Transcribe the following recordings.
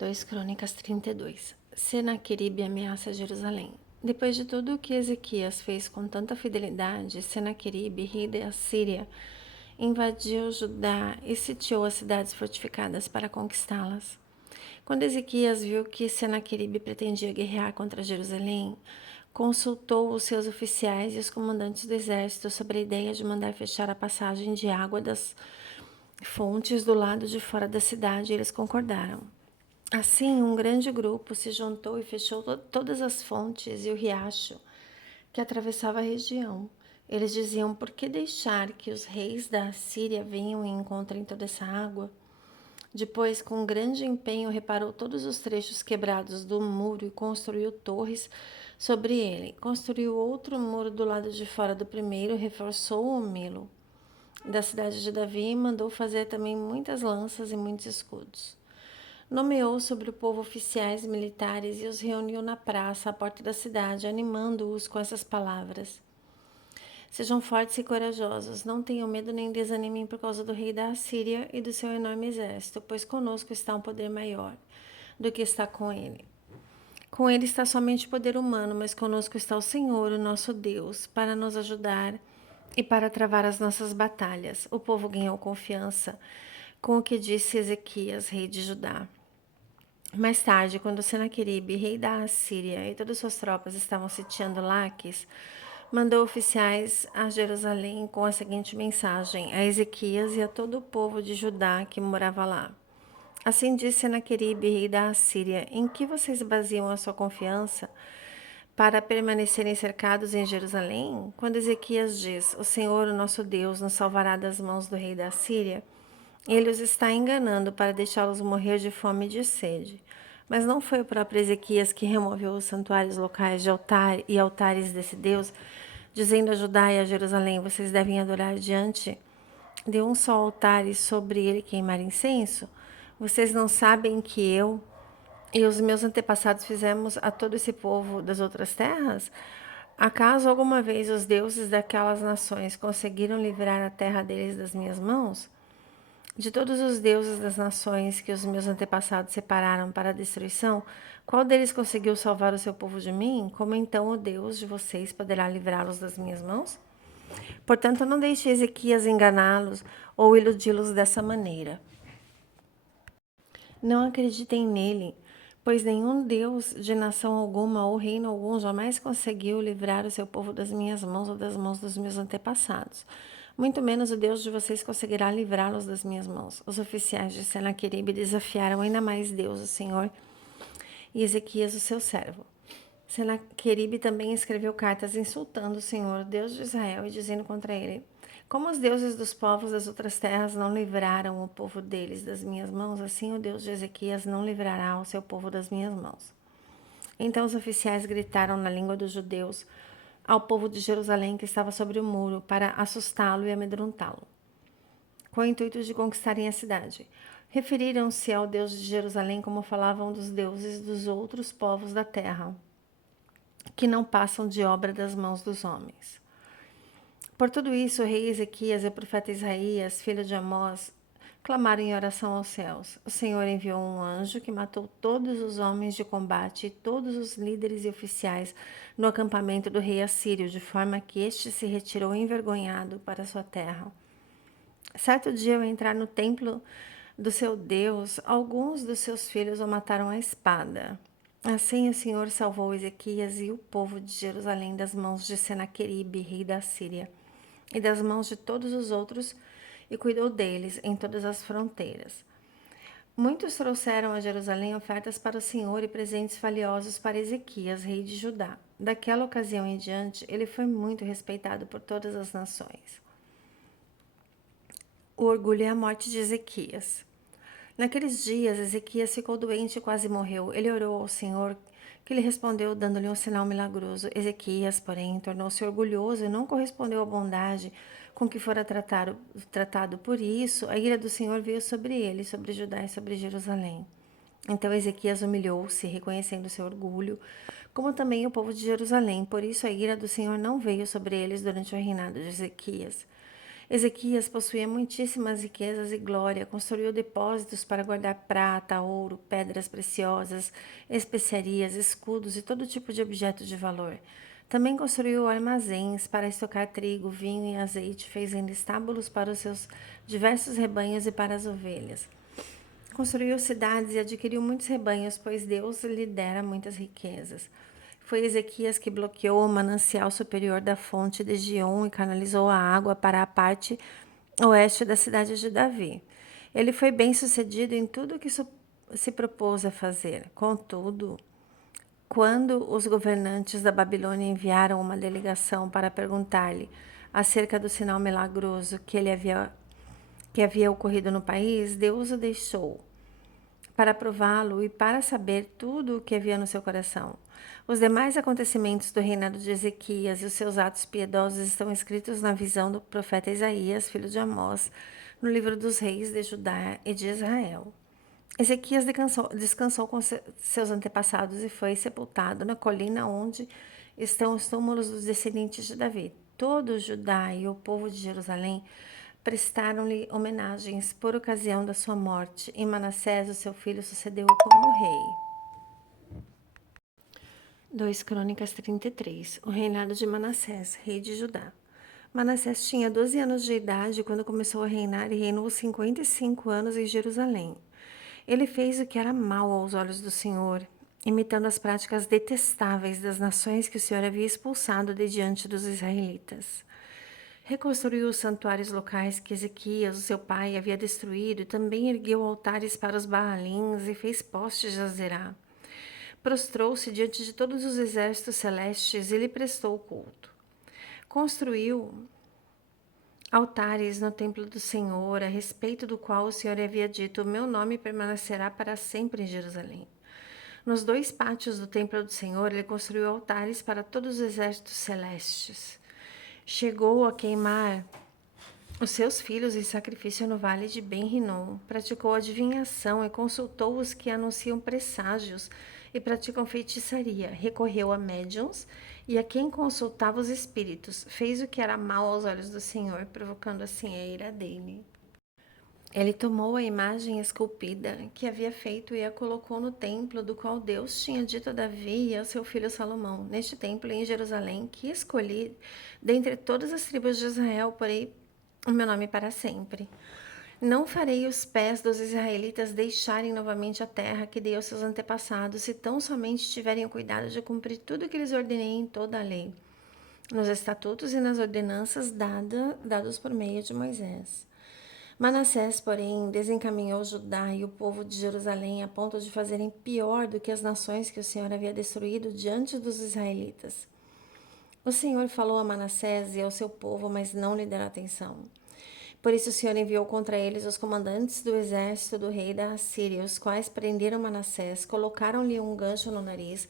2 Crônicas 32. Senaqueribe ameaça Jerusalém. Depois de tudo o que Ezequias fez com tanta fidelidade, Senaqueribe, rei da Síria, invadiu Judá e sitiou as cidades fortificadas para conquistá-las. Quando Ezequias viu que Senaqueribe pretendia guerrear contra Jerusalém, consultou os seus oficiais e os comandantes do exército sobre a ideia de mandar fechar a passagem de água das fontes do lado de fora da cidade, e eles concordaram. Assim, um grande grupo se juntou e fechou todas as fontes e o riacho que atravessava a região. Eles diziam: por que deixar que os reis da Síria venham e encontrem toda essa água? Depois, com grande empenho, reparou todos os trechos quebrados do muro e construiu torres sobre ele. Construiu outro muro do lado de fora do primeiro, reforçou o milo da cidade de Davi e mandou fazer também muitas lanças e muitos escudos. Nomeou sobre o povo oficiais militares e os reuniu na praça, à porta da cidade, animando-os com essas palavras: sejam fortes e corajosos, não tenham medo nem desanimem por causa do rei da Assíria e do seu enorme exército, pois conosco está um poder maior do que está com ele. Com ele está somente poder humano, mas conosco está o Senhor, o nosso Deus, para nos ajudar e para travar as nossas batalhas. O povo ganhou confiança com o que disse Ezequias, rei de Judá. Mais tarde, quando Senaqueribe, rei da Assíria, e todas suas tropas estavam sitiando Laques, mandou oficiais a Jerusalém com a seguinte mensagem a Ezequias e a todo o povo de Judá que morava lá. Assim disse Senaqueribe, rei da Assíria: em que vocês baseiam a sua confiança para permanecerem cercados em Jerusalém? Quando Ezequias diz: o Senhor, o nosso Deus, nos salvará das mãos do rei da Assíria, ele os está enganando para deixá-los morrer de fome e de sede. Mas não foi o próprio Ezequias que removeu os santuários locais de altar e altares desse Deus, dizendo a Judá e a Jerusalém: vocês devem adorar diante de um só altar e sobre ele queimar incenso? Vocês não sabem que eu e os meus antepassados fizemos a todo esse povo das outras terras? Acaso alguma vez os deuses daquelas nações conseguiram livrar a terra deles das minhas mãos? De todos os deuses das nações que os meus antepassados separaram para a destruição, qual deles conseguiu salvar o seu povo de mim? Como então o Deus de vocês poderá livrá-los das minhas mãos? Portanto, não deixe Ezequias enganá-los ou iludi-los dessa maneira. Não acreditem nele, pois nenhum Deus de nação alguma ou reino algum jamais conseguiu livrar o seu povo das minhas mãos ou das mãos dos meus antepassados. Muito menos o Deus de vocês conseguirá livrá-los das minhas mãos. Os oficiais de Senaqueribe desafiaram ainda mais Deus, o Senhor, e Ezequias, o seu servo. Senaqueribe também escreveu cartas insultando o Senhor, Deus de Israel, e dizendo contra ele: como os deuses dos povos das outras terras não livraram o povo deles das minhas mãos, assim o Deus de Ezequias não livrará o seu povo das minhas mãos. Então os oficiais gritaram na língua dos judeus ao povo de Jerusalém que estava sobre o muro para assustá-lo e amedrontá-lo, com o intuito de conquistarem a cidade. Referiram-se ao Deus de Jerusalém como falavam dos deuses dos outros povos da terra, que não passam de obra das mãos dos homens. Por tudo isso, o rei Ezequias e o profeta Isaías, filho de Amós, clamaram em oração aos céus. O Senhor enviou um anjo que matou todos os homens de combate e todos os líderes e oficiais no acampamento do rei assírio, de forma que este se retirou envergonhado para sua terra. Certo dia, ao entrar no templo do seu Deus, alguns dos seus filhos o mataram à espada. Assim o Senhor salvou Ezequias e o povo de Jerusalém das mãos de Senaqueribe, rei da Síria, e das mãos de todos os outros, e cuidou deles em todas as fronteiras. Muitos trouxeram a Jerusalém ofertas para o Senhor e presentes valiosos para Ezequias, rei de Judá. Daquela ocasião em diante, ele foi muito respeitado por todas as nações. O orgulho e a morte de Ezequias. Naqueles dias, Ezequias ficou doente e quase morreu. Ele orou ao Senhor, que lhe respondeu, dando-lhe um sinal milagroso. Ezequias, porém, tornou-se orgulhoso e não correspondeu à bondade com que fora tratado. Por isso, a ira do Senhor veio sobre ele, sobre Judá e sobre Jerusalém. Então Ezequias humilhou-se, reconhecendo seu orgulho, como também o povo de Jerusalém. Por isso, a ira do Senhor não veio sobre eles durante o reinado de Ezequias. Ezequias possuía muitíssimas riquezas e glória, construiu depósitos para guardar prata, ouro, pedras preciosas, especiarias, escudos e todo tipo de objeto de valor. Também construiu armazéns para estocar trigo, vinho e azeite, fez ainda estábulos para os seus diversos rebanhos e para as ovelhas. Construiu cidades e adquiriu muitos rebanhos, pois Deus lhe dera muitas riquezas. Foi Ezequias que bloqueou o manancial superior da fonte de Gion e canalizou a água para a parte oeste da cidade de Davi. Ele foi bem sucedido em tudo o que se propôs a fazer. Contudo, quando os governantes da Babilônia enviaram uma delegação para perguntar-lhe acerca do sinal milagroso que havia ocorrido no país, Deus o deixou para prová-lo e para saber tudo o que havia no seu coração. Os demais acontecimentos do reinado de Ezequias e os seus atos piedosos estão escritos na visão do profeta Isaías, filho de Amós, no livro dos reis de Judá e de Israel. Ezequias descansou com seus antepassados e foi sepultado na colina onde estão os túmulos dos descendentes de Davi. Todo Judá e o povo de Jerusalém prestaram-lhe homenagens por ocasião da sua morte, e Manassés, o seu filho, sucedeu-o como rei. 2 Crônicas 33. O reinado de Manassés, rei de Judá. Manassés tinha 12 anos de idade quando começou a reinar e reinou 55 anos em Jerusalém. Ele fez o que era mal aos olhos do Senhor, imitando as práticas detestáveis das nações que o Senhor havia expulsado de diante dos israelitas. Reconstruiu os santuários locais que Ezequias, o seu pai, havia destruído, e também ergueu altares para os Baalins e fez postes de Azerá. Prostrou-se diante de todos os exércitos celestes e lhe prestou culto. Construiu altares no templo do Senhor, a respeito do qual o Senhor havia dito: o meu nome permanecerá para sempre em Jerusalém. Nos 2 pátios do templo do Senhor, ele construiu altares para todos os exércitos celestes. Chegou a queimar os seus filhos em sacrifício no vale de Ben-Rinom, praticou adivinhação e consultou os que anunciam presságios e praticam feitiçaria, recorreu a médiuns e a quem consultava os espíritos, fez o que era mal aos olhos do Senhor, provocando assim a ira dele. Ele tomou a imagem esculpida que havia feito e a colocou no templo do qual Deus tinha dito a Davi e ao seu filho Salomão. Neste templo em Jerusalém, que escolhi dentre todas as tribos de Israel, porém o meu nome para sempre. Não farei os pés dos israelitas deixarem novamente a terra que dei aos seus antepassados, se tão somente tiverem o cuidado de cumprir tudo o que lhes ordenei em toda a lei, nos estatutos e nas ordenanças dados por meio de Moisés. Manassés, porém, desencaminhou Judá e o povo de Jerusalém a ponto de fazerem pior do que as nações que o Senhor havia destruído diante dos israelitas. O Senhor falou a Manassés e ao seu povo, mas não lhe deram atenção. Por isso o Senhor enviou contra eles os comandantes do exército do rei da Assíria, os quais prenderam Manassés, colocaram-lhe um gancho no nariz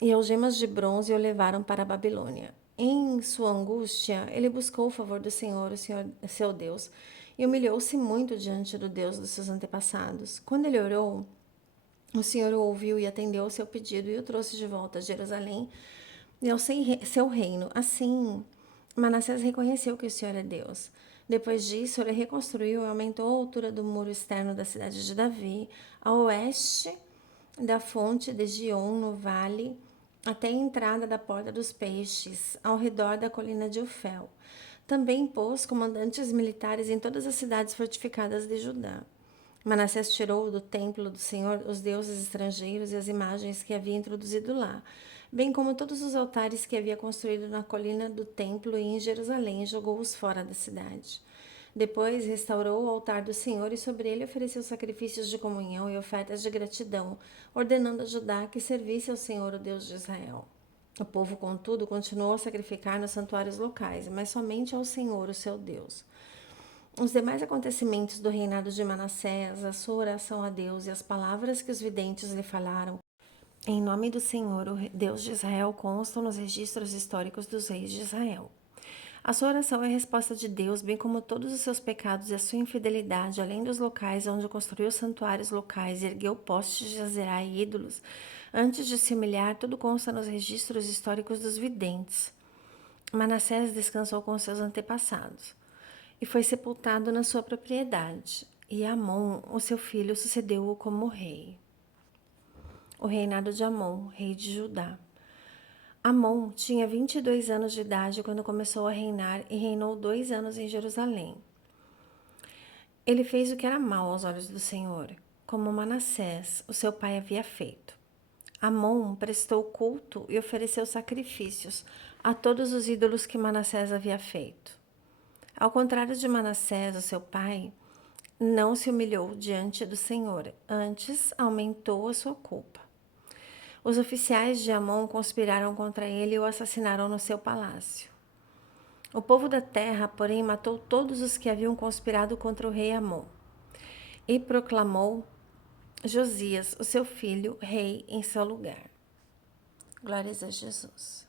e algemas de bronze e o levaram para a Babilônia. Em sua angústia, ele buscou o favor do Senhor, seu Deus, e humilhou-se muito diante do Deus dos seus antepassados. Quando ele orou, o Senhor o ouviu e atendeu ao seu pedido e o trouxe de volta a Jerusalém e ao seu reino. Assim, Manassés reconheceu que o Senhor é Deus. Depois disso, ele reconstruiu e aumentou a altura do muro externo da cidade de Davi, a oeste da fonte de Gion, no vale, até a entrada da Porta dos Peixes, ao redor da colina de Ofel. Também pôs comandantes militares em todas as cidades fortificadas de Judá. Manassés tirou do templo do Senhor os deuses estrangeiros e as imagens que havia introduzido lá, bem como todos os altares que havia construído na colina do templo e em Jerusalém, e jogou-os fora da cidade. Depois restaurou o altar do Senhor e sobre ele ofereceu sacrifícios de comunhão e ofertas de gratidão, ordenando a Judá que servisse ao Senhor, o Deus de Israel. O povo, contudo, continuou a sacrificar nos santuários locais, mas somente ao Senhor, o seu Deus. Os demais acontecimentos do reinado de Manassés, a sua oração a Deus e as palavras que os videntes lhe falaram, em nome do Senhor, o Deus de Israel, constam nos registros históricos dos reis de Israel. A sua oração é a resposta de Deus, bem como todos os seus pecados e a sua infidelidade, além dos locais onde construiu santuários locais e ergueu postes de Azerá e ídolos, antes de se humilhar, tudo consta nos registros históricos dos videntes. Manassés descansou com seus antepassados. e foi sepultado na sua propriedade. E Amon, o seu filho, sucedeu-o como rei. O reinado de Amon, rei de Judá. Amon tinha 22 anos de idade quando começou a reinar e reinou 2 anos em Jerusalém. Ele fez o que era mal aos olhos do Senhor, como Manassés, o seu pai, havia feito. Amon prestou culto e ofereceu sacrifícios a todos os ídolos que Manassés havia feito. Ao contrário de Manassés, o seu pai, não se humilhou diante do Senhor, antes aumentou a sua culpa. Os oficiais de Amon conspiraram contra ele e o assassinaram no seu palácio. O povo da terra, porém, matou todos os que haviam conspirado contra o rei Amon e proclamou Josias, o seu filho, rei em seu lugar. Glórias a Jesus.